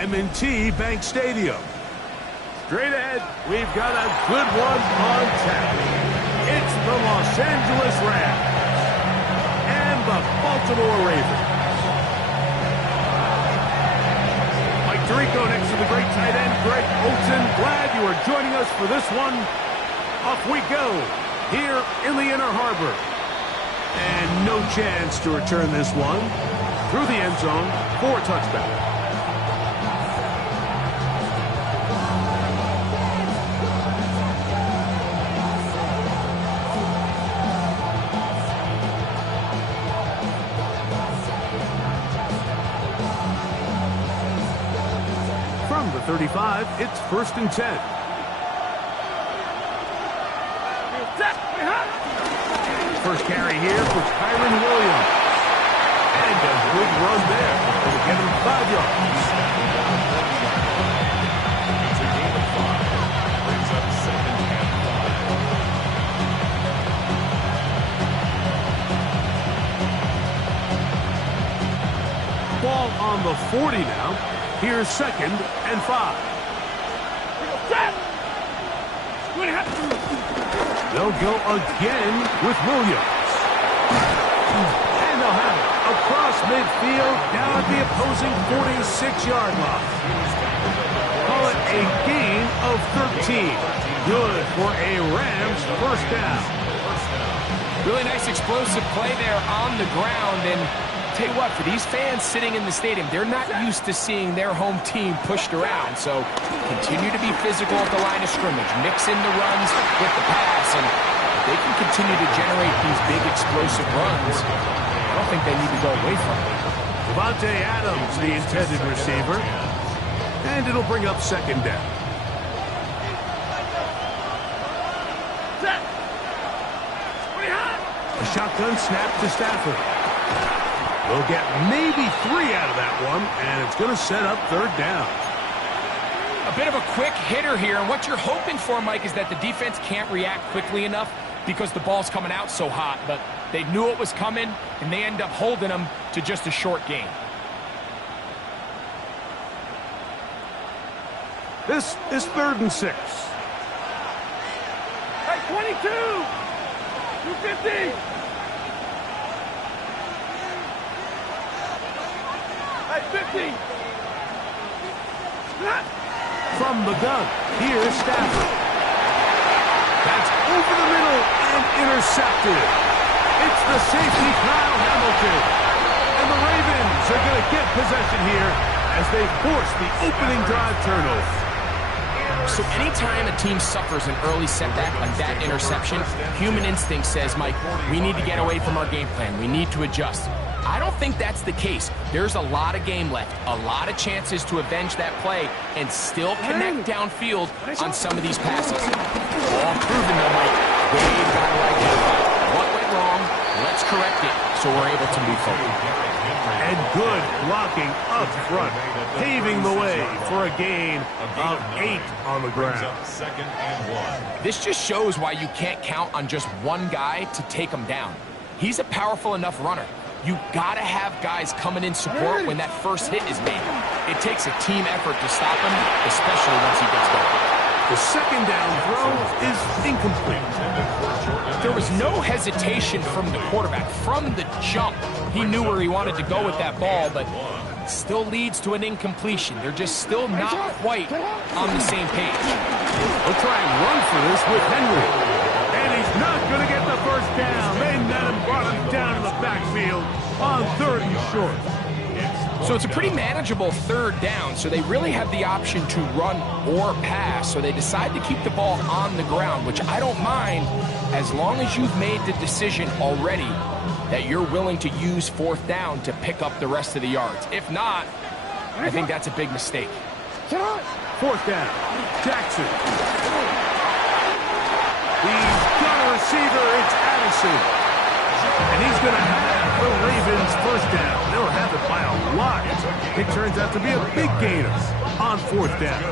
M&T Bank Stadium. Straight ahead, we've got a good one on tap. It's the Los Angeles Rams and the Baltimore Ravens. Mike Tirico next to the great tight end, Greg Olsen. Glad you are joining us for this one. Off we go here in the Inner Harbor. And no chance to return this one through the end zone for a touchback. From the 35, it's 1st and 10. First carry here for Kyren Williams. And a good run there. It'll get him 5 yards. It's a gain of 5. Brings up 2nd and 5. Ball on the 40 now. Here's 2nd and 5. They'll go again with Williams. And they'll have it across midfield down at the opposing 46-yard line. Call it a gain of 13. Good for a Rams first down. Really nice explosive play there on the ground. And tell you what, for these fans sitting in the stadium, they're not used to seeing their home team pushed around. So continue to be physical at the line of scrimmage. Mix in the runs with the pass. And if they can continue to generate these big explosive runs, I don't think they need to go away from it. Davante Adams, the intended receiver. And it'll bring up 2nd down. A shotgun snap to Stafford. We'll get maybe 3 out of that one, and it's going to set up 3rd down. A bit of a quick hitter here, and what you're hoping for, Mike, is that the defense can't react quickly enough because the ball's coming out so hot, but they knew it was coming, and they end up holding them to just a short gain. This is 3rd and 6. Hey, 22! 250! Hey, 50! From the gun, here's Stafford. That's over the middle and intercepted. It's the safety, Kyle Hamilton. And the Ravens are going to get possession here as they force the opening drive turnover. So anytime a team suffers an early setback like that interception, human instinct says, Mike, we need to get away from our game plan. We need to adjust. I don't think that's the case. There's a lot of game left, a lot of chances to avenge that play and still connect downfield on some of these passes. All proven though, Mike. They've got to identify what went wrong. Let's correct it so we're able to move forward. And good blocking up front, paving the way for a gain of 8 on the ground. 2nd and 1. This just shows why you can't count on just one guy to take him down. He's a powerful enough runner. You gotta have guys coming in support when that first hit is made. It takes a team effort to stop him, especially once he gets going. The 2nd down throw is incomplete. There was no hesitation from the quarterback. From the jump, he knew where he wanted to go with that ball, but still leads to an incompletion. They're just still not quite on the same page. They'll try and run for this with Henry. And he's not going to get the first down. They met him, brought him down in the backfield on 3rd and short. So it's a pretty manageable 3rd down, so they really have the option to run or pass. So they decide to keep the ball on the ground, which I don't mind as long as you've made the decision already that you're willing to use 4th down to pick up the rest of the yards. If not, I think that's a big mistake. 4th down, Jackson. He's got a receiver, it's Addison. And he's going to have the Ravens first down. They'll have it by a lot. It turns out to be a big gainer on 4th down.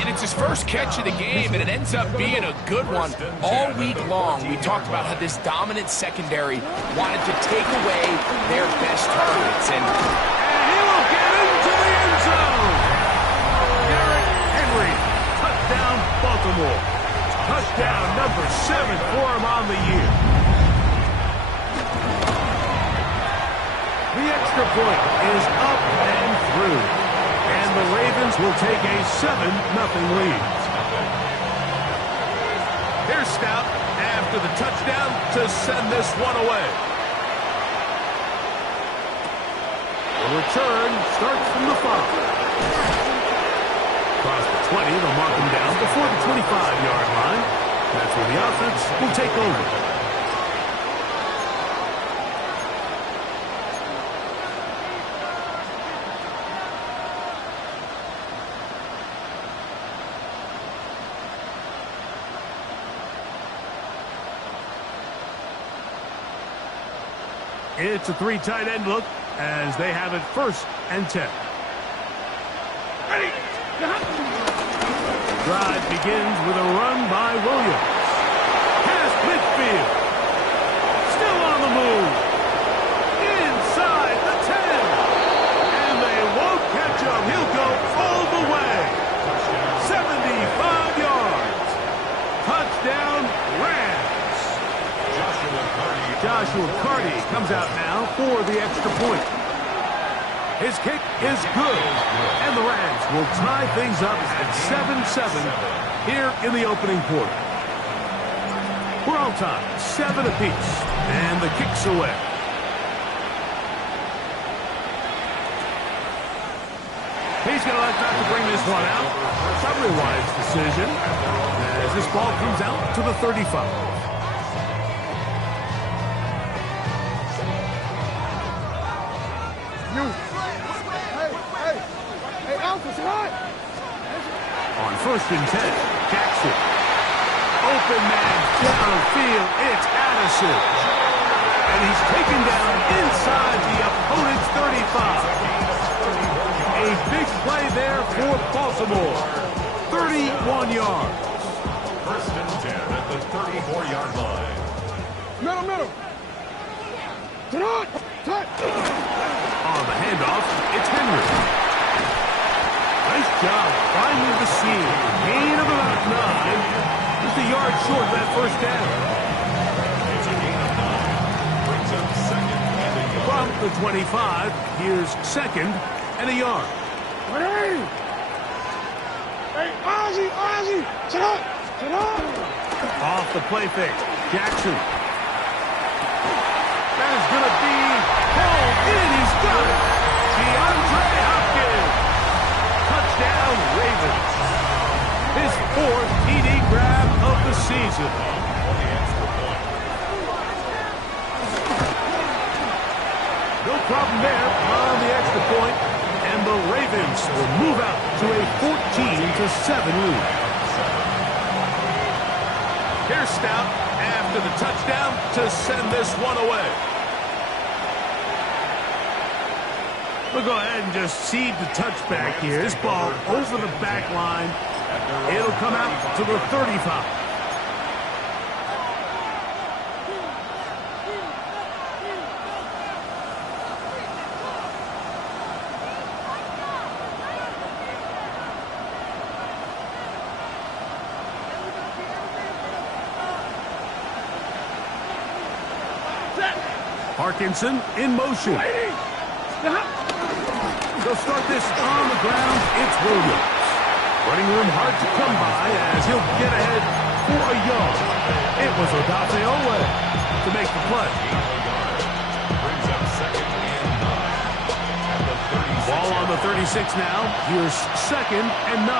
And it's his first catch of the game, and it ends up being a good one. All week long, we talked about how this dominant secondary wanted to take away their best targets. And he will get into the end zone. point is up and through. And the Ravens will take a 7-0 lead. Here's Stout after the touchdown to send this one away. The return starts from the 5. Across the 20, they'll mark him down before the 25-yard line. That's where the offense will take over. It's a 3 tight end look as they have it 1st and 10. Ready. Drive begins with a run by Williams. Past midfield. Still on the move. Inside the 10. And they won't catch up. He'll go all the way. 75 yards. Touchdown, Rams. Joshua Carty comes out now for the extra point. His kick is good, and the Rams will tie things up at 7-7 here in the opening quarter. We're on time, 7 apiece, and the kick's away. He's going to let that to bring this one out. Probably a wise decision as this ball comes out to the 35. On 1st and 10, Jackson. Open man downfield. It's Addison. And he's taken down inside the opponent's 35. A big play there for Baltimore. 31 yards. 1st and 10 at the 34-yard line. Middle. On the handoff, it's Henry. Nice job finding the seam. Gain of about 9. Just a yard short of that 1st down. It's a gain of 9. Brings up 2nd and a yard. From the 25, here's 2nd and a yard. Hey, Ozzie! Sit up! Off the play fake. Jackson. That is going to be pulled in. He's got it. DeAndre Hopkins. Touchdown, Ravens. His 4th TD grab of the season. No problem there on the extra point, and the Ravens will move out to a 14-7 lead. Here's Stout after the touchdown to send this one away. We'll go ahead and just cede the touchback here. This ball over the back line. It'll come out to the 35. Parkinson in motion. They'll start this on the ground. It's Williams. Running room hard to come by as he'll get ahead for a yard. It was Odafe Oweh to make the play. Brings up 2nd and 9. At the 36. Ball on the 36 now. Here's 2nd and 9.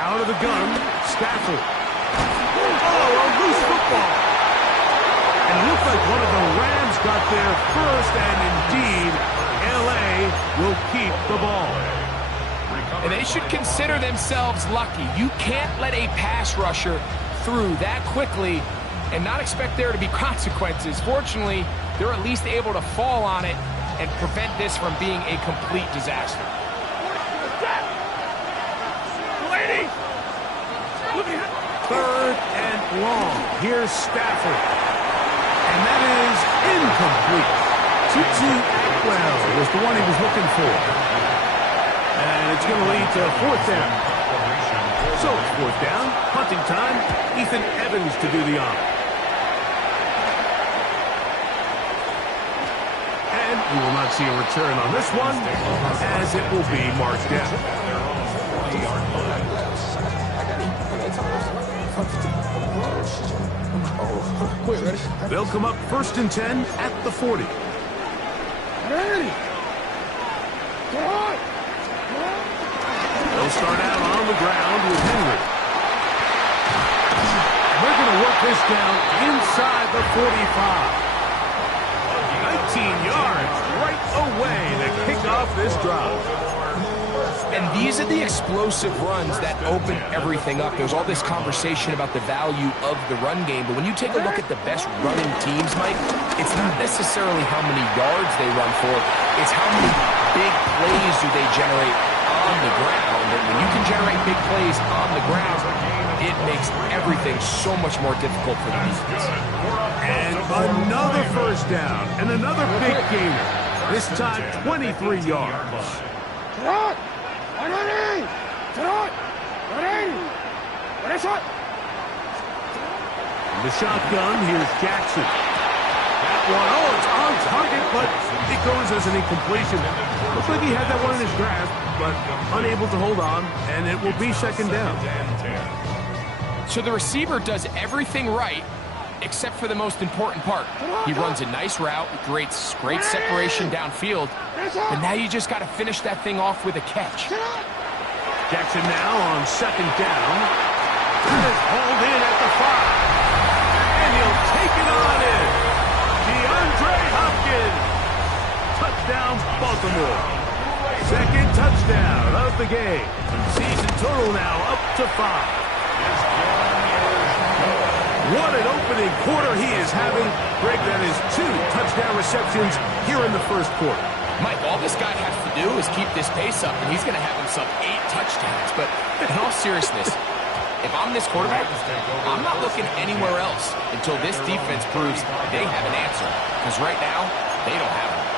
Out of the gun, Stafford. Oh, a loose football. And it looks like one of the Rams got there first, and indeed, L.A. will keep the ball. And they should consider themselves lucky. You can't let a pass rusher through that quickly and not expect there to be consequences. Fortunately, they're at least able to fall on it and prevent this from being a complete disaster. Third and long. Here's Stafford. And that is incomplete. Tutu Atwell was the one he was looking for. And it's going to lead to 4th down. So it's 4th down. Punting time. Ethan Evans to do the honor. We will not see a return on this one, as it will be marked down. Quick, ready? They'll come up 1st and 10 at the 40. Ready. Get on. They'll start out on the ground with Henry. We're going to work this down inside the 45. 19 yards right away to kick off this drive. And these are the explosive runs that open everything up. There's all this conversation about the value of the run game, but when you take a look at the best running teams, Mike, it's not necessarily how many yards they run for, it's how many big plays do they generate on the ground. And when you can generate big plays on the ground, it makes everything so much more difficult for the defense. And another first down, and another big gainer. This time, 23 yards. Get on. Ready. Get on. Ready. Ready, shot. In the shotgun, here's Jackson. That one, oh, it's on target, but it goes as an incompletion. Looks like he had that one in his grasp, but unable to hold on, and it will be 2nd down. So the receiver does everything right, except for the most important part. He runs a nice route, creates great separation downfield, but now you just got to finish that thing off with a catch. Jackson now on 2nd down. That is hauled in at the 5. And he'll take it on in. DeAndre Hopkins. Touchdown, Baltimore. 2nd touchdown of the game. Season total now up to 5. What an opening quarter he is having. Greg, that is 2 touchdown receptions here in the 1st quarter. Mike, all this guy has to do is keep this pace up, and he's going to have himself 8 touchdowns. But in all seriousness, if I'm this quarterback, I'm not looking anywhere else until this defense proves they have an answer. Because right now, they don't have one.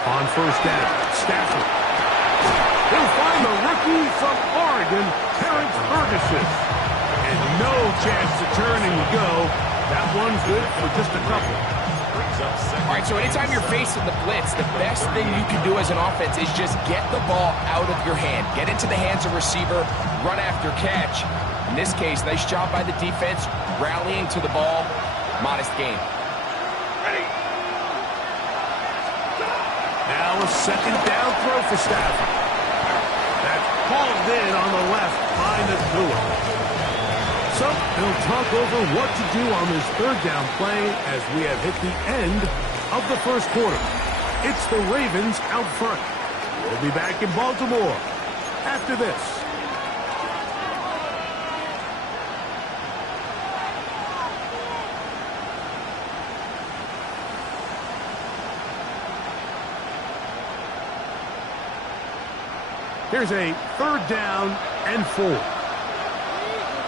On 1st down, Stafford. He'll find the rookie from Oregon, Terrence Ferguson. And no chance to turn and go. That one's good for just a couple. All right, so anytime you're facing the blitz, the best thing you can do as an offense is just get the ball out of your hand. Get into the hands of receiver, run after catch. In this case, nice job by the defense, rallying to the ball. Modest gain. Now a 2nd down throw for Stafford. That's hauled in on the left by Nakua. So they'll talk over what to do on this 3rd down play as we have hit the end of the 1st quarter. It's the Ravens out front. We'll be back in Baltimore after this. Here's a 3rd down and 4.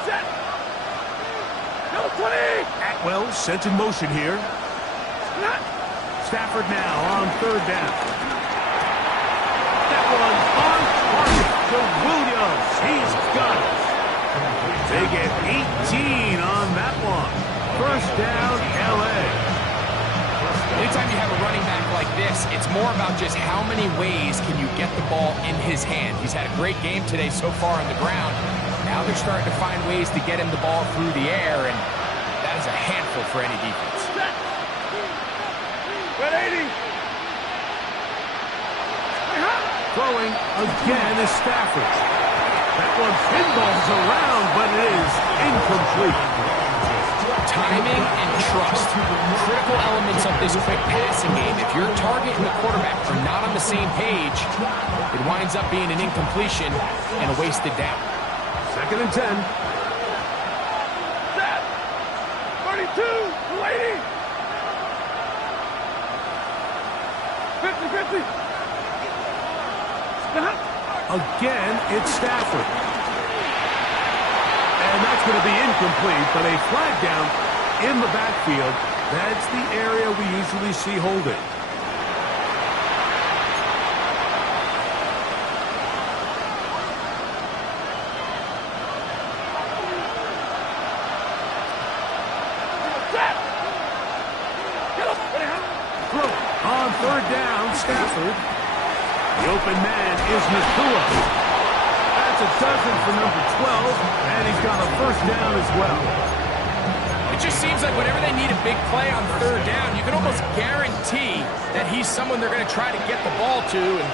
Set. Number 20. Atwell sent in motion here. Stafford now on 3rd down. That one on target to Williams. He's got it. They get 18 on that one. 1st down, L.A. Anytime you have a running back like this, it's more about just how many ways can you get the ball in his hand. He's had a great game today so far on the ground. Now they're starting to find ways to get him the ball through the air, and that is a handful for any defense. Throwing again is Stafford. That one pinballs around, but it is incomplete. Timing and trust, critical elements of this quick passing game. If your target and the quarterback are not on the same page, it winds up being an incompletion and a wasted down. 2nd and 10. Set. 32. 280. 50-50. Again, it's Stafford. And that's going to be incomplete, but a flag down in the backfield. That's the area we usually see holding. On third down, Stafford. The open man is Nakua. That's a dozen for number 12, and he's got a first down as well. It just seems like whenever they need a big play on third down, you can almost guarantee that he's someone they're going to try to get the ball to, and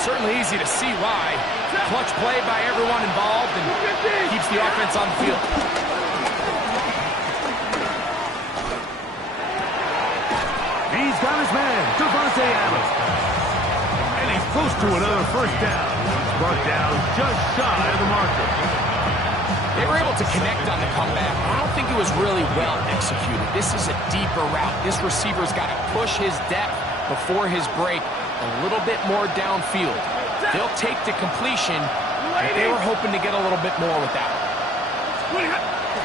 certainly easy to see why. Clutch play by everyone involved and keeps the offense on the field. He's got his man, Devontae Adams. And he's close to another first down. He's brought down just shy of the marker. They were able to connect on the comeback. I don't think it was really well executed. This is a deeper route. This receiver's got to push his depth before his break a little bit more downfield. They'll take to completion, but they were hoping to get a little bit more with that.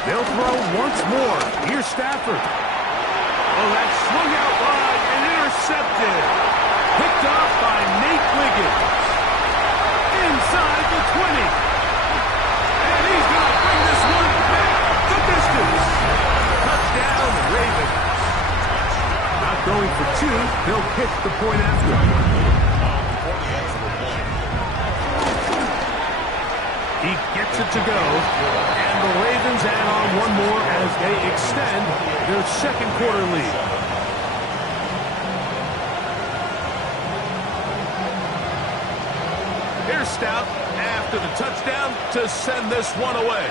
They'll throw once more. Here's Stafford. Oh, that's swung out wide and intercepted. Picked off by Nate Wiggins. Inside the 20. And he's going to bring this one back the distance. Touchdown, Ravens. Not going for two. They'll kick the point after. He gets it to go. And the Ravens add on one more as they extend their second quarter lead. Here's Stout after the touchdown to send this one away.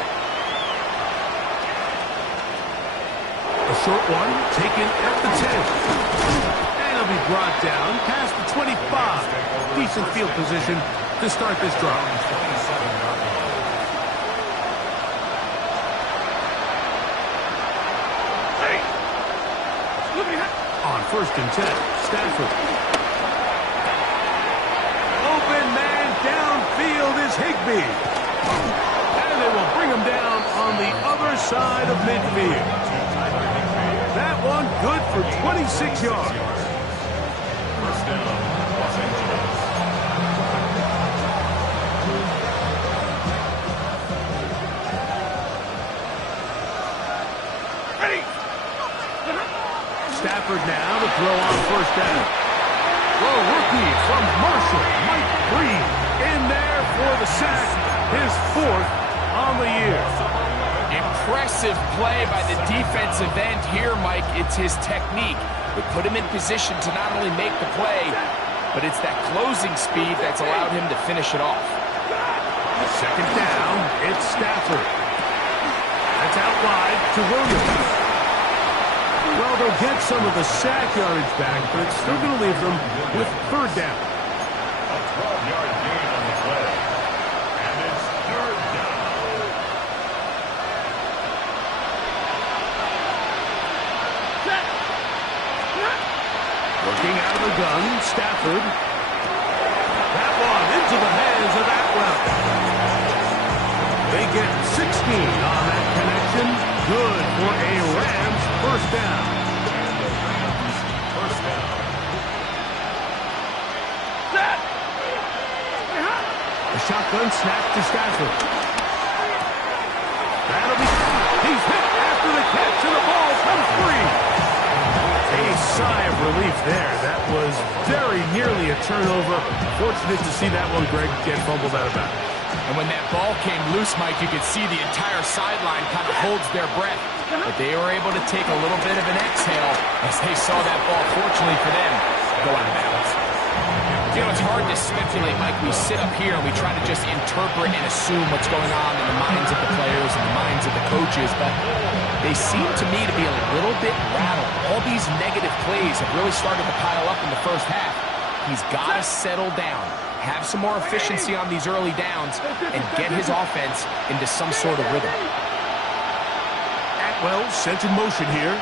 A short one taken at the 10. And it'll be brought down past the 25. Decent field position to start this drive. On first and 10, Stafford. Open man downfield is Higbee. And they will bring him down on the other side of midfield. That one good for 26 yards. First down, Los Angeles. Stafford now to throw on first down. The rookie from Marshall, Mike Breed, in there for the sack, his fourth on the year. Impressive play by the defensive end here, Mike. It's his technique. It put him in position to not only make the play, but it's that closing speed that's allowed him to finish it off. Second down, it's Stafford. That's out wide to Williams. Well, they'll get some of the sack yardage back, but it's still going to leave them with third down. A 12-yard gain on the play. And it's third down. Working out of the gun, Stafford. That one into the hands of Atwell. They get 16 on that connection. Good for a Rams first down. First down. A shotgun snap to Stafford. That'll be... He's hit after the catch, and the ball comes free. A sigh of relief there. That was very nearly a turnover. Fortunate to see that one, Greg, get fumbled out of bounds. And when that ball came loose, Mike, you could see the entire sideline kind of holds their breath. But they were able to take a little bit of an exhale as they saw that ball, fortunately for them, go out of bounds. You know, it's hard to speculate, Mike. We sit up here and we try to just interpret and assume what's going on in the minds of the players and the minds of the coaches, but they seem to me to be a little bit rattled. All these negative plays have really started to pile up in the first half. He's got to settle down, have some more efficiency on these early downs, and get his offense into some sort of rhythm. Atwell sent in motion here.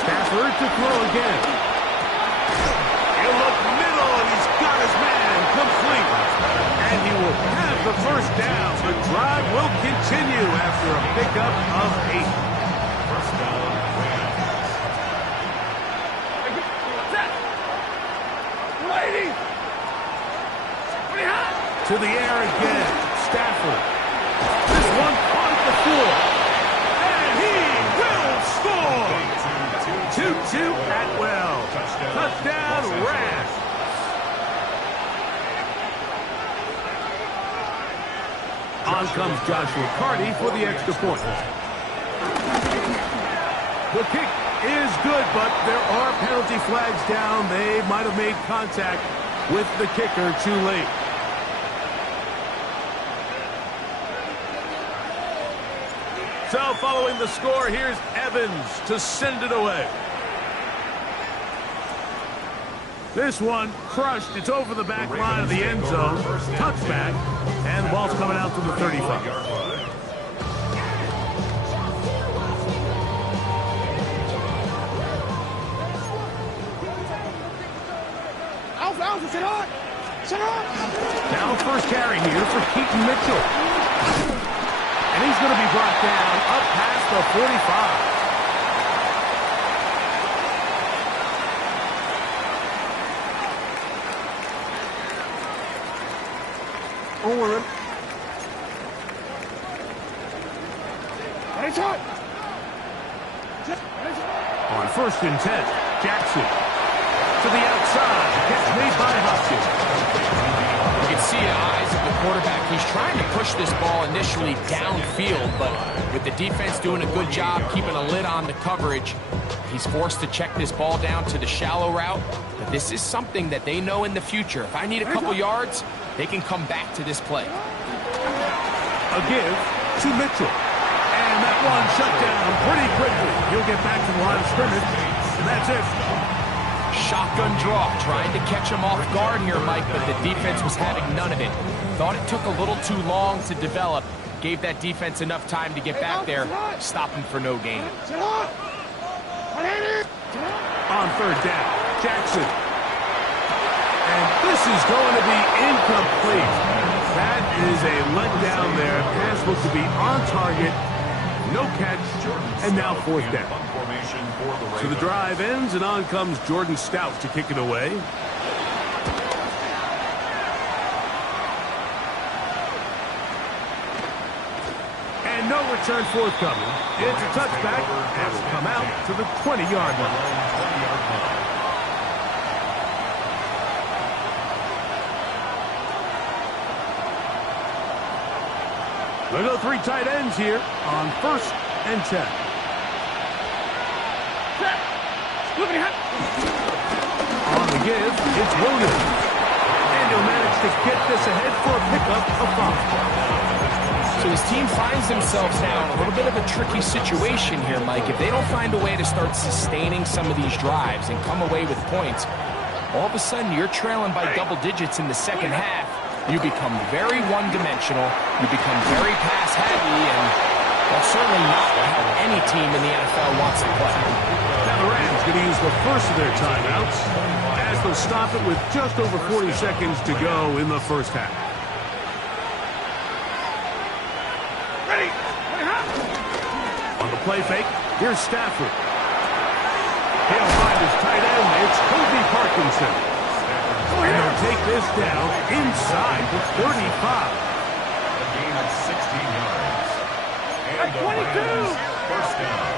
Stafford to throw again. He'll look middle, and he's got his man complete. And he will have the first down. The drive will continue after a pickup of 8. First down, Rams. Set. 180. To the air again. Stafford. This one caught at the floor. And he will score. 2-2 Atwell. Touchdown, Rams. On comes Joshua Carty for the extra point. The kick is good, but there are penalty flags down. They might have made contact with the kicker too late. So following the score, here's Evans to send it away. This one crushed. It's over the back line of the end zone. Touchback. And the ball's coming out to the 35. Now first carry here for Keaton Mitchell. And he's going to be brought down up past the 45. Over. On first and 10, Jackson to the outside. Catch made by Hopkins. You can see the eyes of the quarterback. He's trying to push this ball initially downfield, but with the defense doing a good job keeping a lid on the coverage, he's forced to check this ball down to the shallow route. But this is something that they know in the future. If I need a couple yards, they can come back to this play. A give to Mitchell. And that one shut down pretty quickly. He'll get back to the line of scrimmage, and that's it. Shotgun draw, trying to catch him off guard here, Mike, but the defense was having none of it. Thought it took a little too long to develop. Gave that defense enough time to get back there. Stop him for no gain. On third down, Jackson. And this is going to be incomplete. That is a letdown there. Pass looked to be on target. No catch. And now fourth down. So the drive ends, and on comes Jordan Stout to kick it away. And no return forthcoming. It's a touchback, and will come out to the 20-yard line. We'll go three tight ends here on first and 10. On the give, it's Williams. And he'll manage to get this ahead for a pickup of 5. So his team finds themselves now in a little bit of a tricky situation here, Mike. If they don't find a way to start sustaining some of these drives and come away with points, all of a sudden you're trailing by double digits in the second half. You become very one-dimensional. You become very pass-heavy, and that's certainly not how any team in the NFL wants to play. Now the Rams going to use the first of their timeouts as they'll stop it with just over 40 seconds to go in the first half. Ready. On the play fake, here's Stafford. He'll find his tight end. It's Kobe Parkinson. And they'll take this down inside the 35. A gain of 16 yards. And the 22. Rams, first down.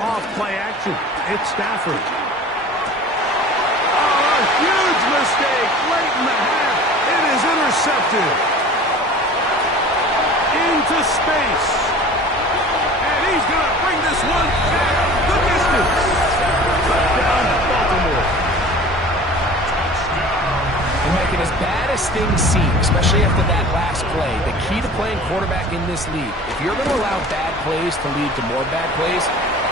Off play action. It's Stafford. Oh, a huge mistake late in the half. It is intercepted. Into space. And he's going to bring this one back the distance. Touchdown, Baltimore. And making as bad as things seem, especially after that last play, the key to playing quarterback in this league, if you're going to allow bad plays to lead to more bad plays,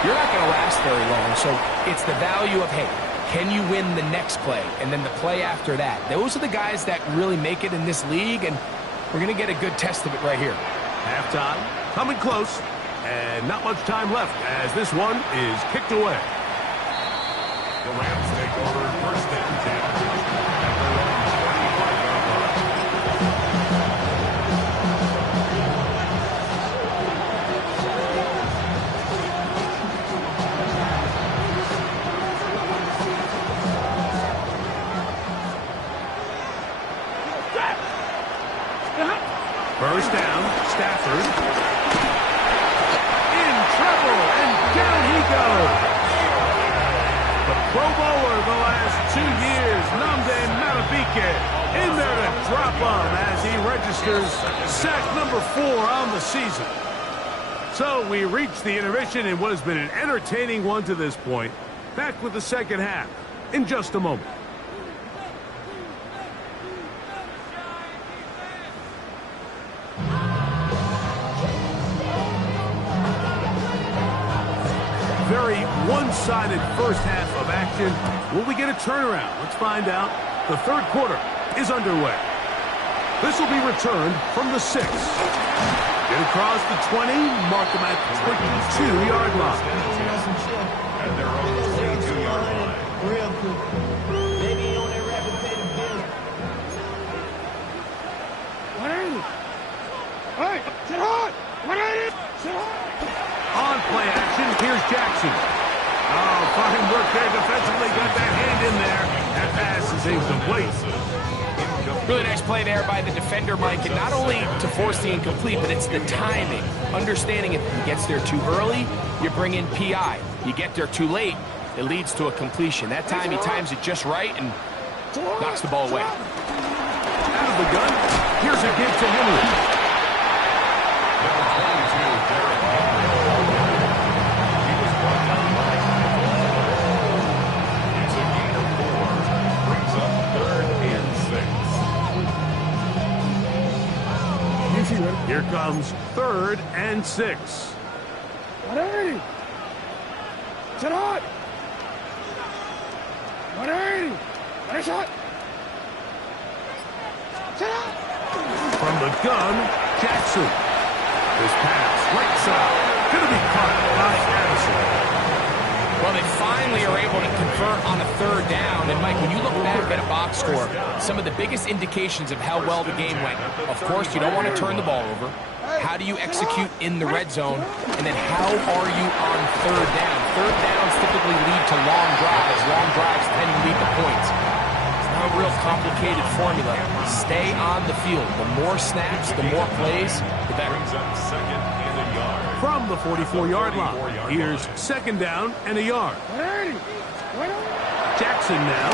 you're not going to last very long. So it's the value of, hey, can you win the next play? And then the play after that. Those are the guys that really make it in this league, and we're going to get a good test of it right here. Halftime, coming close, and not much time left as this one is kicked away. The Rams take over first and 10. down. Stafford. In trouble, and down he goes. The Pro Bowler the last 2 years, Nnamdi Madubuike, in there to drop him as he registers sack number 4 on the season. So we reach the intermission in what has been an entertaining one to this point. Back with the second half in just a moment. Very one-sided first half of action. Will we get a turnaround? Let's find out. The third quarter is underway. This will be returned from the 6. Get across the 20, mark them at the 22-yard line. At their own 22-yard line. Real cool. Maybe on that rapid pace of business. 180. Hey, sit hard. 180. Sit hard. On play action, here's Jackson. Oh, fine work there defensively. Got that hand in there. That pass is incomplete. Really nice play there by the defender, Mike, and not only to force the incomplete, but it's the timing. Understanding if he gets there too early, you bring in PI. You get there too late, it leads to a completion. That time he times it just right and knocks the ball away. Out of the gun, here's a give to Henry. Number 22, Derrick Henry. He was brought down by it's a gain of 4. Brings up 3rd and 6. Here comes 3rd and 6. 180. Sit hard. 180. Nice shot. Sit hard. From the gun, Jackson. This pass, right side, gonna be caught by Addison. Well, they finally are able to convert on a 3rd down. And, Mike, when you look back at a box score, some of the biggest indications of how well the game went, of course, you don't want to turn the ball over. How do you execute in the red zone? And then how are you on 3rd down? 3rd downs typically lead to long drives. Long drives tend to lead to points. It's not a real complicated formula. Stay on the field. The more snaps, the more plays, the better. Brings up 2nd and a yard. From the 44-yard line, here's 2nd down and a yard. 180. 180. Jackson now.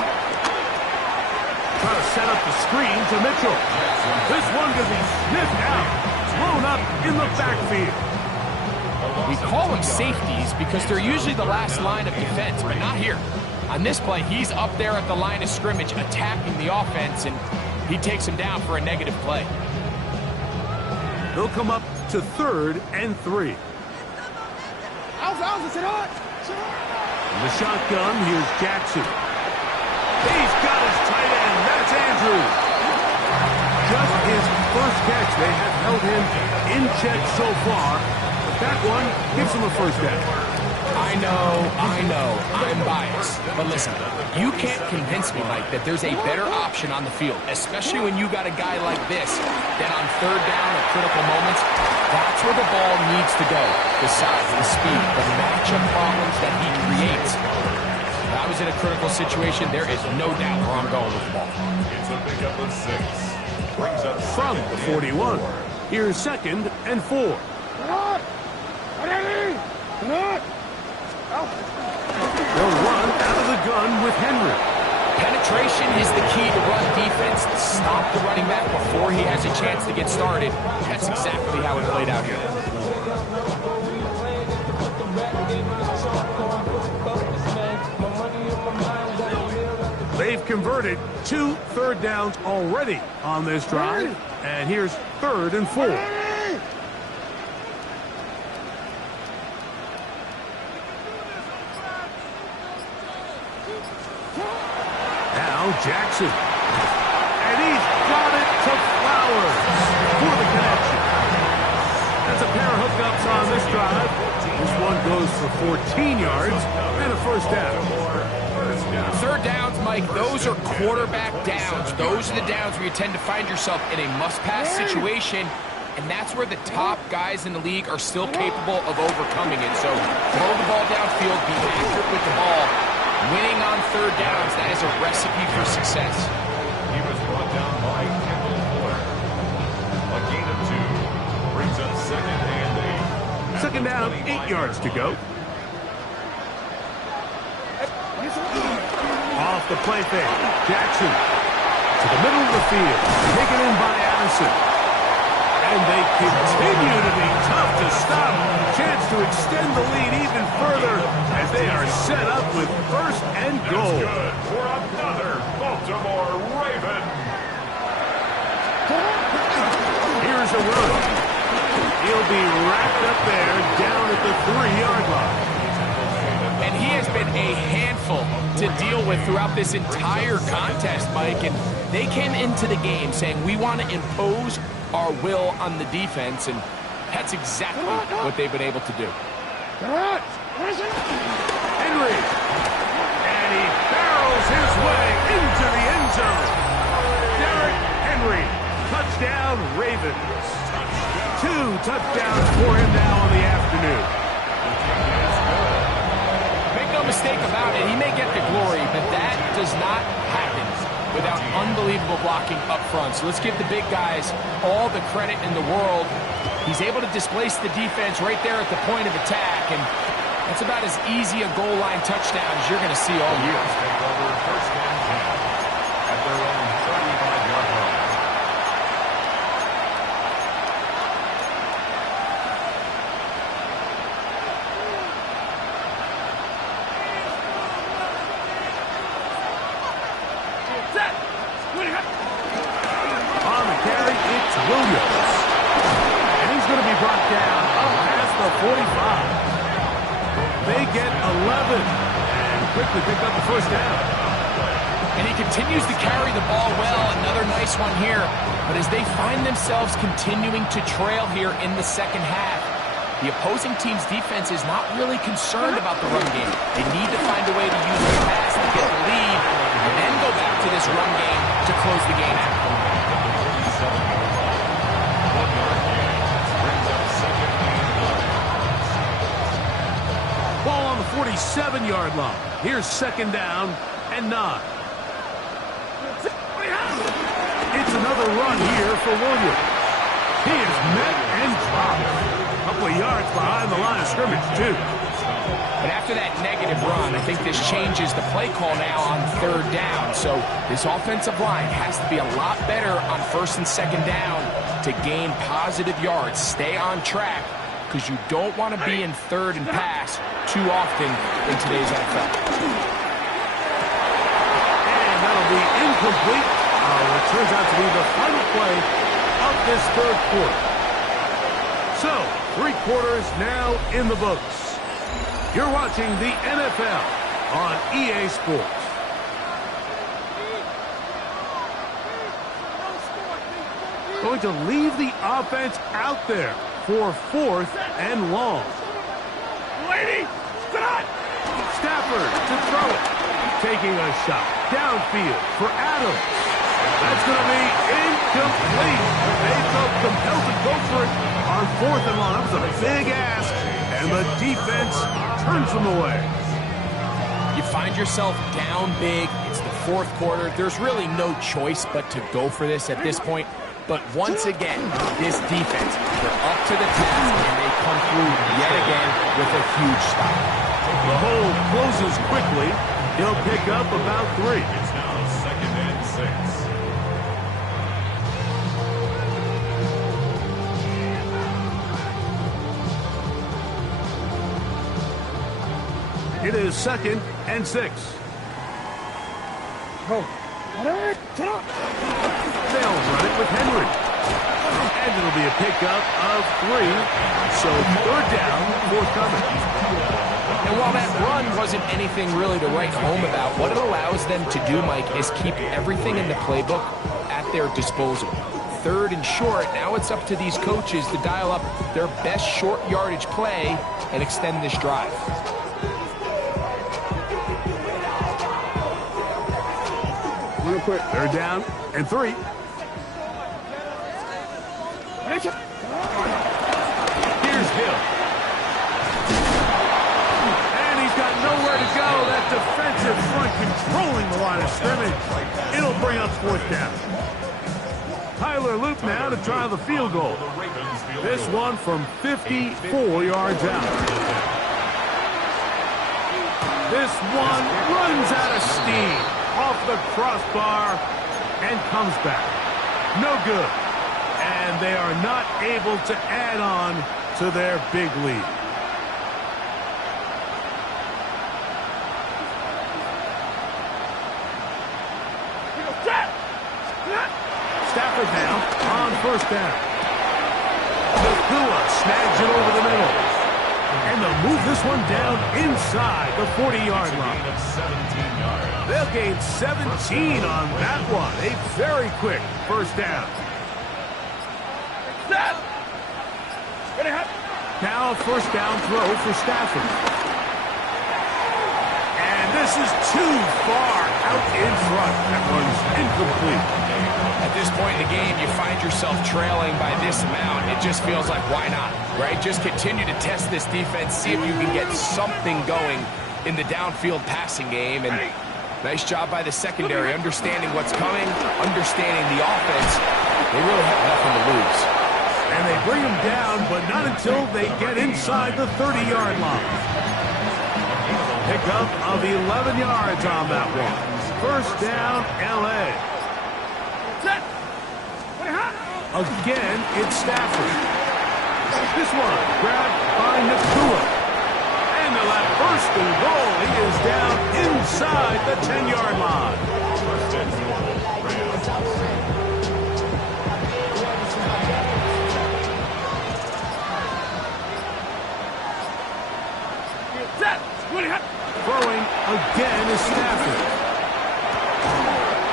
Trying to set up the screen to Mitchell. This one could be sniffed out. Thrown up in the backfield. We call them safeties because they're usually the last line of defense, but not here. On this play, he's up there at the line of scrimmage attacking the offense, and he takes him down for a negative play. They'll come up to 3rd and 3. Alpha, sit hard. Sit hard. In the shotgun, here's Jackson. He's got his tight end. That's Andrews. Just his first catch. They have held him in check so far. But that one gives him a first down. I know, I'm biased. But listen, you can't convince me, Mike, that there's a better option on the field, especially when you got a guy like this, that on 3rd down at critical moments, that's where the ball needs to go. The size, the speed, the matchup problems that he creates. If I was in a critical situation, there is no doubt where I'm going with the ball. It's a pickup of 6. Brings up From the 41, here's 2nd and 4. Sit hard. 180. Sit hard. They'll run out of the gun with Henry. Penetration is the key to run defense. Stop the running back before he has a chance to get started. That's exactly how it played out here. They've converted 2 3rd downs already on this drive. And here's 3rd and 4. Now Jackson. And he's got it to Flowers for the connection. That's a pair of hookups on this drive. This one goes for 14 yards and a first down. 3rd downs, Mike, those are quarterback downs. Those are the downs where you tend to find yourself in a must-pass situation, and that's where the top guys in the league are still capable of overcoming it. So throw the ball downfield, be accurate with the ball. Winning on 3rd downs, that is a recipe for success. He was brought down by Kendall Fuller. A gain of 2. Second down, 8 yards to go. Off the play fake. Jackson to the middle of the field. Taken in by Addison. And they continue to be tough to stop. Chance to extend the lead even further as they are set up with first and goal. Good for another Baltimore Raven. Here's a run. He'll be wrapped up there down at the 3-yard line. And he has been a handful to deal with throughout this entire contest, Mike. And they came into the game saying, we want to impose our will on the defense, and that's exactly what they've been able to do. Henry. And he barrels his way into the end zone. Derrick Henry. Touchdown, Ravens. 2 touchdowns for him now on the afternoon. Make no mistake about it, he may get the glory, but that does not happen without unbelievable blocking up front. So let's give the big guys all the credit in the world. He's able to displace the defense right there at the point of attack, and that's about as easy a goal line touchdown as you're going to see all year. Take over first and 10 at their own 35-yard line. On the carry, it's Williams. And he's going to be brought down up past the 45. They get 11 and quickly pick up the first down. And he continues to carry the ball well. Another nice one here. But as they find themselves continuing to trail here in the second half, the opposing team's defense is not really concerned about the run game. They need to find a way to use the pass to get the lead and then go back to this run game to close the game out. Ball on the 47-yard line. Here's second down and 9. It's another run here for Williams. He is met and dropped. A couple of yards behind the line of scrimmage, too. But after that negative run, I think this changes the play call now on third down. So this offensive line has to be a lot better on first and second down to gain positive yards. Stay on track, because you don't want to be in third and pass too often in today's NFL. And that'll be incomplete. It turns out to be the final play of this third quarter. So, 3 quarters now in the books. You're watching the NFL on EA Sports. Going to leave the offense out there for 4th and long. Stafford to throw it. Taking a shot downfield for Adams. That's going to be incomplete. They felt compelled to go for it on 4th and long. That was a big ask, and the defense turns them away. You find yourself down big. It's the 4th quarter. There's really no choice but to go for this at this point. But once again, this defense, they're up to the task, and they come through yet again with a huge stop. The hole closes quickly. He'll pick up about 3. It's now second and 6. It is second and 6. They'll run it with Henry. And it'll be a pickup of 3. So third down, forthcoming. And while that run wasn't anything really to write home about, what it allows them to do, Mike, is keep everything in the playbook at their disposal. Third and short, now it's up to these coaches to dial up their best short yardage play and extend this drive. Third down and 3. Here's Hill. And he's got nowhere to go. That defensive front controlling the line of scrimmage. It'll bring up 4th down. Tyler Loop now to try the field goal. This one from 54 yards out. This one runs out of steam off the crossbar and comes back. No good. And they are not able to add on to their big lead. Stafford now on first down. Nakua snags it over the middle. And they'll move this one down inside the 40-yard line. They'll gain 17 on that one. A very quick first down. Now a first down throw for Stafford. And this is too far out in front. That one's incomplete. At this point in the game, you find yourself trailing by this amount. It just feels like, why not, right? Just continue to test this defense, see if you can get something going in the downfield passing game. And nice job by the secondary, understanding what's coming, understanding the offense. They really have nothing to lose. And they bring him down, but not until they get inside the 30-yard line. Pickup of 11 yards on that one. First down, L.A. Again, it's Stafford. This one grabbed by Nakua. And they'll have first and goal. He is down inside the 10-yard line. Throwing again is Stafford.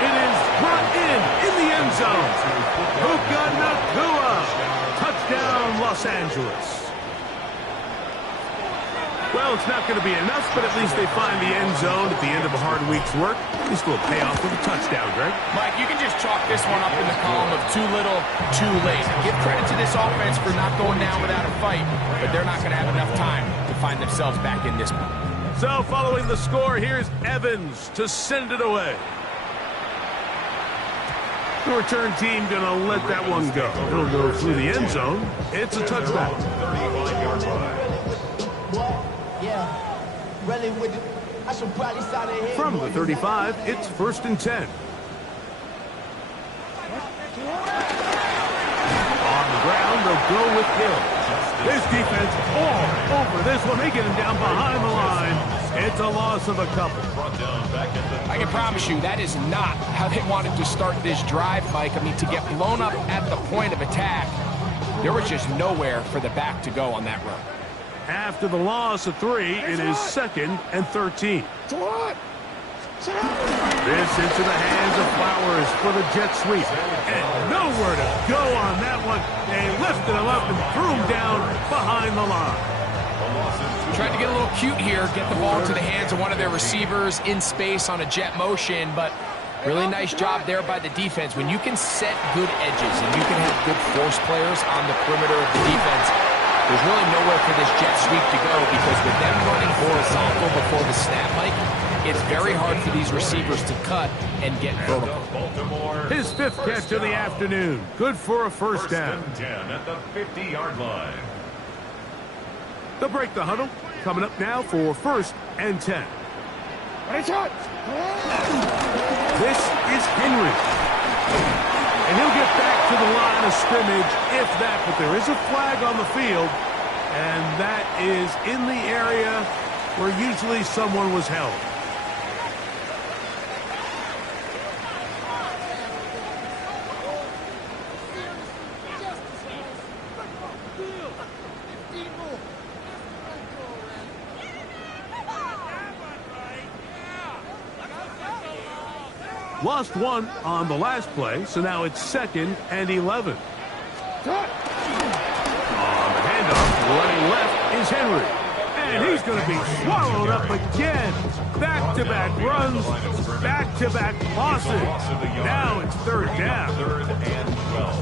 It is brought in the end zone. Puka Nakua. Touchdown, Los Angeles. Well, it's not going to be enough, but at least they find the end zone at the end of a hard week's work. At least we'll pay off with a touchdown, Greg. Mike, you can just chalk this one up in the column of too little, too late. Give credit to this offense for not going down without a fight, but they're not going to have enough time to find themselves back in this one. So following the score, here's Evans to send it away. The return team going to let that one go. It'll go through the end zone. It's a touchback. From the 35, it's first and 10. On the ground, they'll go with Hill. This defense all over this one. They get him down behind the line. It's a loss of a couple. I can promise you that is not how they wanted to start this drive, Mike. I mean, to get blown up at the point of attack, there was just nowhere for the back to go on that run. After the loss of 3, it is second and 13. This into the hands of Flowers for the jet sweep. And nowhere to go on that one. They lifted him up and threw him down behind the line. Tried to get a little cute here, get the ball to the hands of one of their receivers in space on a jet motion, but really nice job there by the defense. When you can set good edges and you can have good force players on the perimeter of the defense, there's really nowhere for this jet sweep to go, because with them running horizontal before the snap, Mike, it's very hard for these receivers to cut and get vertical. His 5th catch of the afternoon. Good for a first down. 10 at the 50-yard line. They'll break the huddle. Coming up now for first and 10. This is Henry. And he'll get back to the line of scrimmage, if that. But there is a flag on the field, and that is in the area where usually someone was held. Lost one on the last play, so now it's second and 11. On the handoff, running left is Henry. And he's going to be swallowed up again. Back-to-back runs, back-to-back losses. Now it's third down.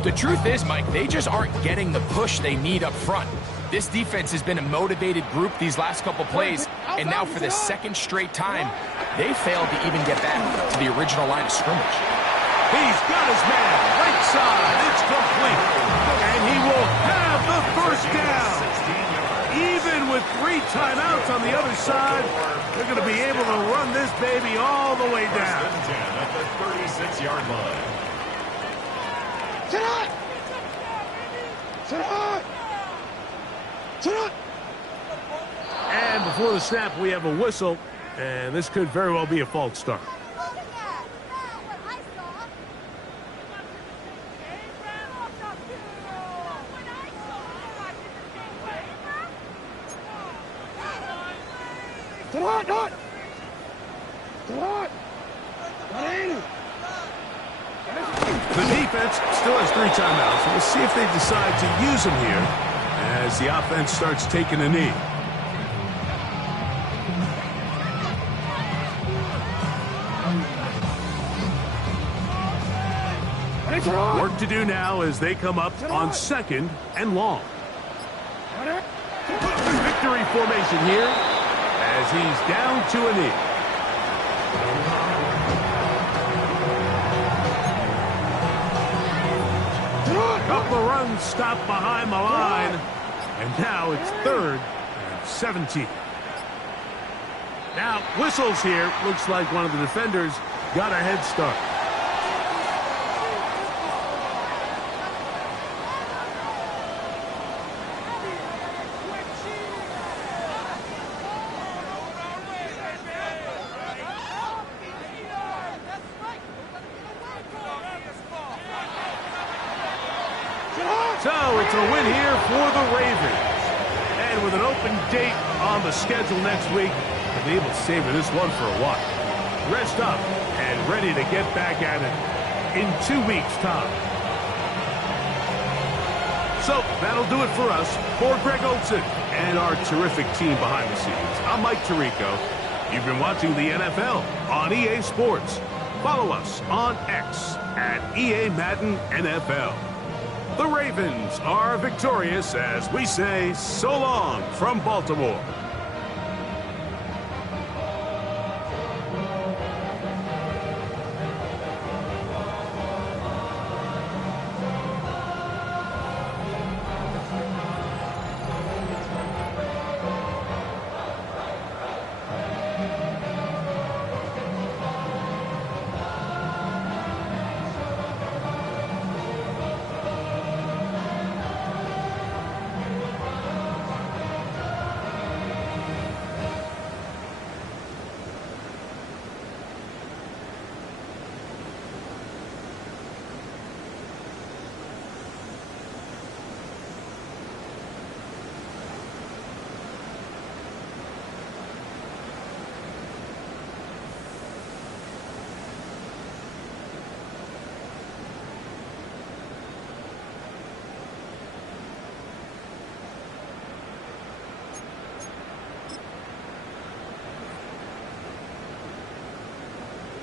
The truth is, Mike, they just aren't getting the push they need up front. This defense has been a motivated group these last couple plays, and now for the second straight time, they failed to even get back to the original line of scrimmage. He's got his man. Right inside. It's complete. And he will have the first down. Even with 3 timeouts on the other side, they're going to be able to run this baby all the way down. At the 36-yard line. Sit on! Sit on! Sit on! And before the snap, we have a whistle, and this could very well be a false start. Sit on! Not! Sit on! The defense still has 3 timeouts. We'll see if they decide to use them here as the offense starts taking a knee. Work to do now as they come up on 2nd and long. Victory formation here as he's down to a knee. Couple of runs stopped behind the line, and now it's 3rd and 17. Now, whistles here. Looks like one of the defenders got a head start. So it's a win here for the Ravens. And with an open date on the schedule next week, they'll be able to savor this one for a while. Rest up and ready to get back at it in 2 weeks' time. So that'll do it for us. For Greg Olsen and our terrific team behind the scenes, I'm Mike Tirico. You've been watching the NFL on EA Sports. Follow us on X at EA Madden NFL. The Ravens are victorious as we say so long from Baltimore.